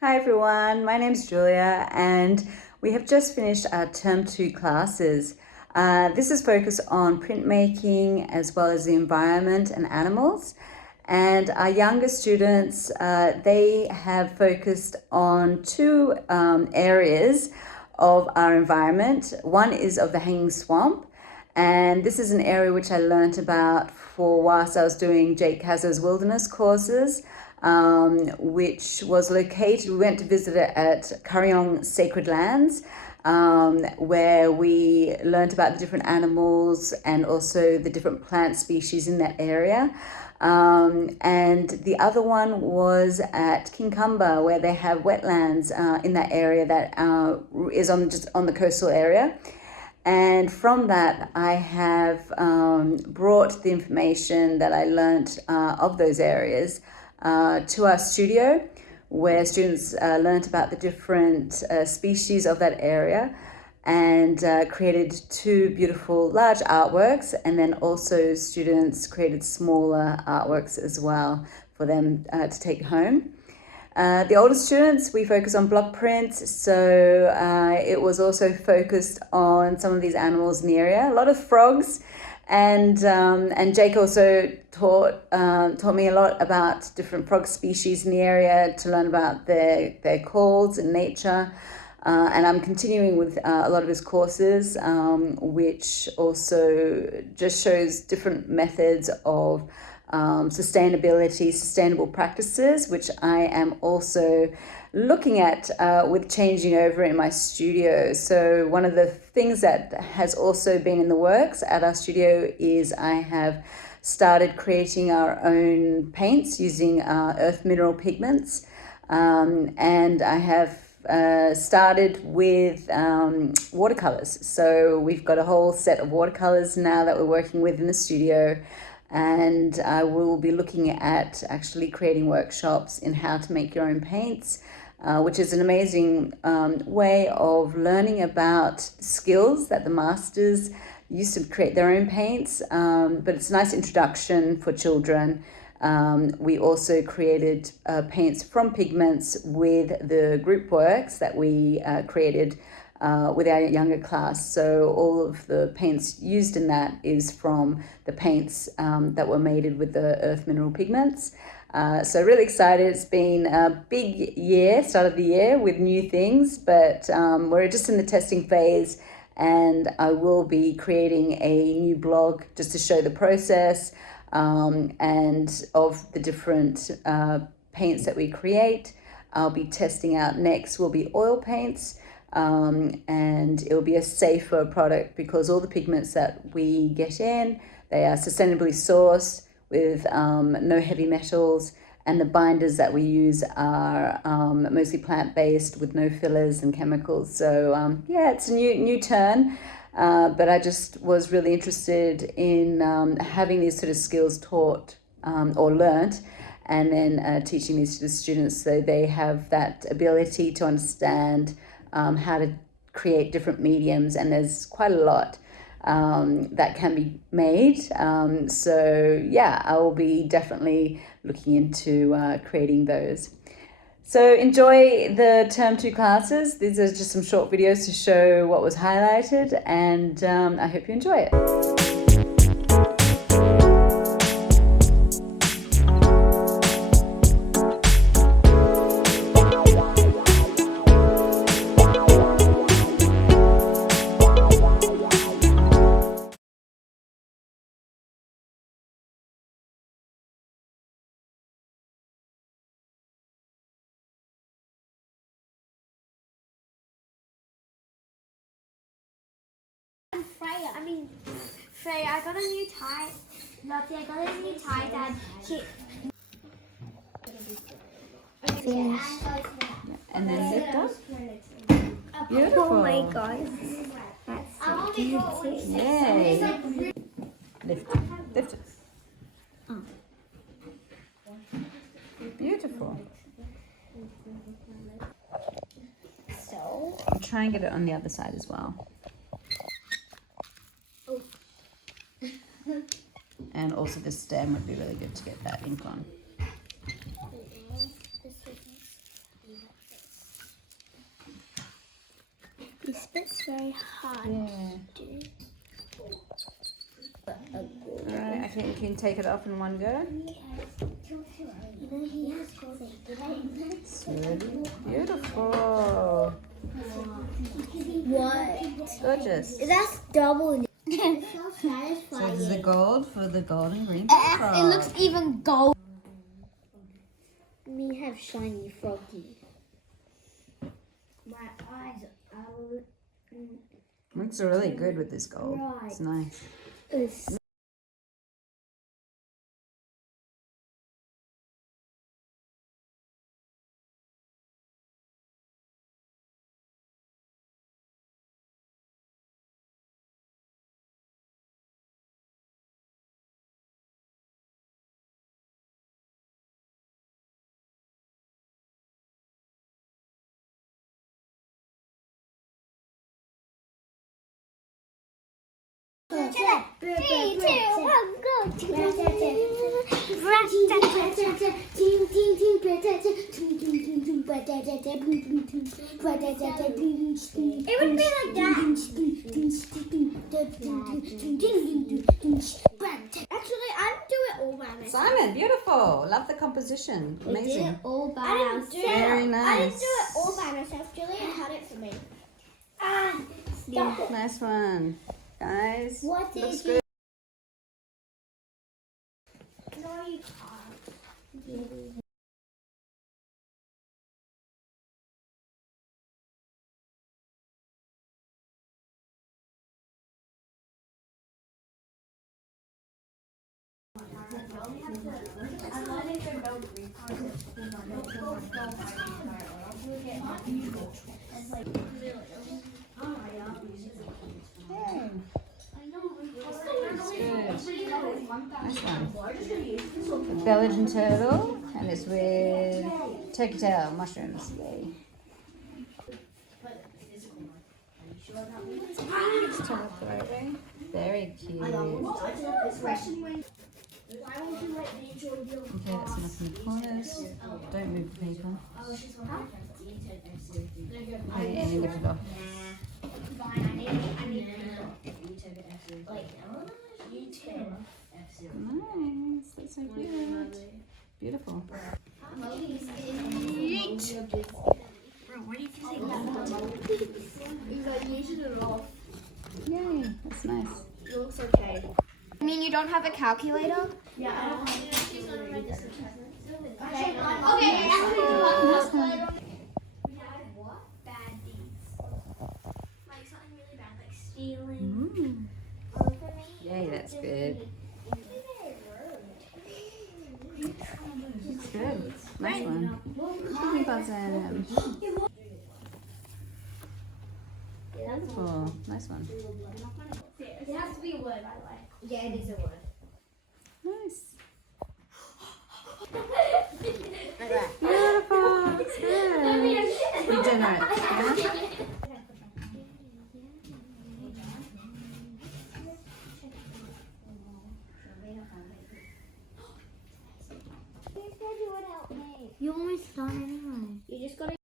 Hi everyone, my name's Julia and we have just finished our Term 2 classes. This is focused on printmaking as well as the environment and animals. And our younger students, they have focused on two areas of our environment. One is of the hanging swamp, and this is an area which I learnt about whilst I was doing Jake Cassar's wilderness courses, which was located, we went to visit it at Kariong Sacred Lands, where we learnt about the different animals and also the different plant species in that area. And the other one was at Kincumber, where they have wetlands in that area that is just on the coastal area. And from that, I have brought the information that I learnt of those areas to our studio, where students learnt about the different species of that area and created two beautiful large artworks, and then also students created smaller artworks as well for them to take home. The older students, we focus on block prints, so it was also focused on some of these animals in the area, a lot of frogs, and Jake also taught me a lot about different frog species in the area to learn about their calls in nature. And I'm continuing with a lot of his courses, which also just shows different methods of sustainability, sustainable practices, which I am also looking at with changing over in my studio. So one of the things that has also been in the works at our studio is I have started creating our own paints using earth mineral pigments, and I have started with watercolours. So we've got a whole set of watercolours now that we're working with in the studio, and I will be looking at actually creating workshops in how to make your own paints, which is an amazing way of learning about skills that the masters used to create their own paints, but it's a nice introduction for children. We also created paints from pigments with the group works that we created with our younger class. So all of the paints used in that is from the paints that were made with the earth mineral pigments. So really excited. It's been a big year, start of the year with new things, but we're just in the testing phase, and I will be creating a new blog just to show the process and of the different paints that we create. I'll be testing out next will be oil paints, and it'll be a safer product because all the pigments that we get in, they are sustainably sourced with no heavy metals, and the binders that we use are mostly plant-based with no fillers and chemicals. So yeah, it's a new turn, but I just was really interested in having these sort of skills taught or learnt, and then teaching these to the students so they have that ability to understand how to create different mediums, and there's quite a lot that can be made. So yeah, I will be definitely looking into creating those. So enjoy the Term 2 classes. These are just some short videos to show what was highlighted, and I hope you enjoy it. Freya, I got a new tie. Lottie, I got a new tie, Dad. Finish. And then lift up. Beautiful. Oh my God. That's so cute. Yay. Lift it. Lift it. Beautiful. So. I'll try and get it on the other side as well. And also the stem would be really good to get that ink on. This bit's very hard. Yeah. Alright, I think you can take it off in one go. It's really beautiful. What? Gorgeous. That's double. It's so satisfying. So this is the gold for the gold and green It frog. looks even gold. Me have shiny froggy. My eyes are. Looks really good with this gold. Right. It's nice. It's It would be like that. Actually, I didn't do it all by myself. Simon, beautiful. Love the composition. We did Amazing. it all by ourselves. Very nice. I didn't do it all by myself. Julia had it for me. Stop it. Nice one. Guys, What did looks you- good. No, you can't. Nice one. Belgian turtle, and it's with turkey tail mushrooms. Yay. Just turn it the right way. Very cute. Okay, that's enough in the corners. Don't move the paper. Okay, and then lift it off. Nice, that's so cute. Beautiful. Yay, that's nice. It looks okay. I mean, you don't have a calculator? Yeah, I don't have what? Bad deeds. Like something really bad, like stealing. Yay, that's good. That's good. Nice one. Chicken button. Beautiful. Nice one. It has to be a word, by the way. Yeah, it is a word. Nice. Like that. Beautiful. That's good. Regenerate. Yeah? You almost done anyway. You just gotta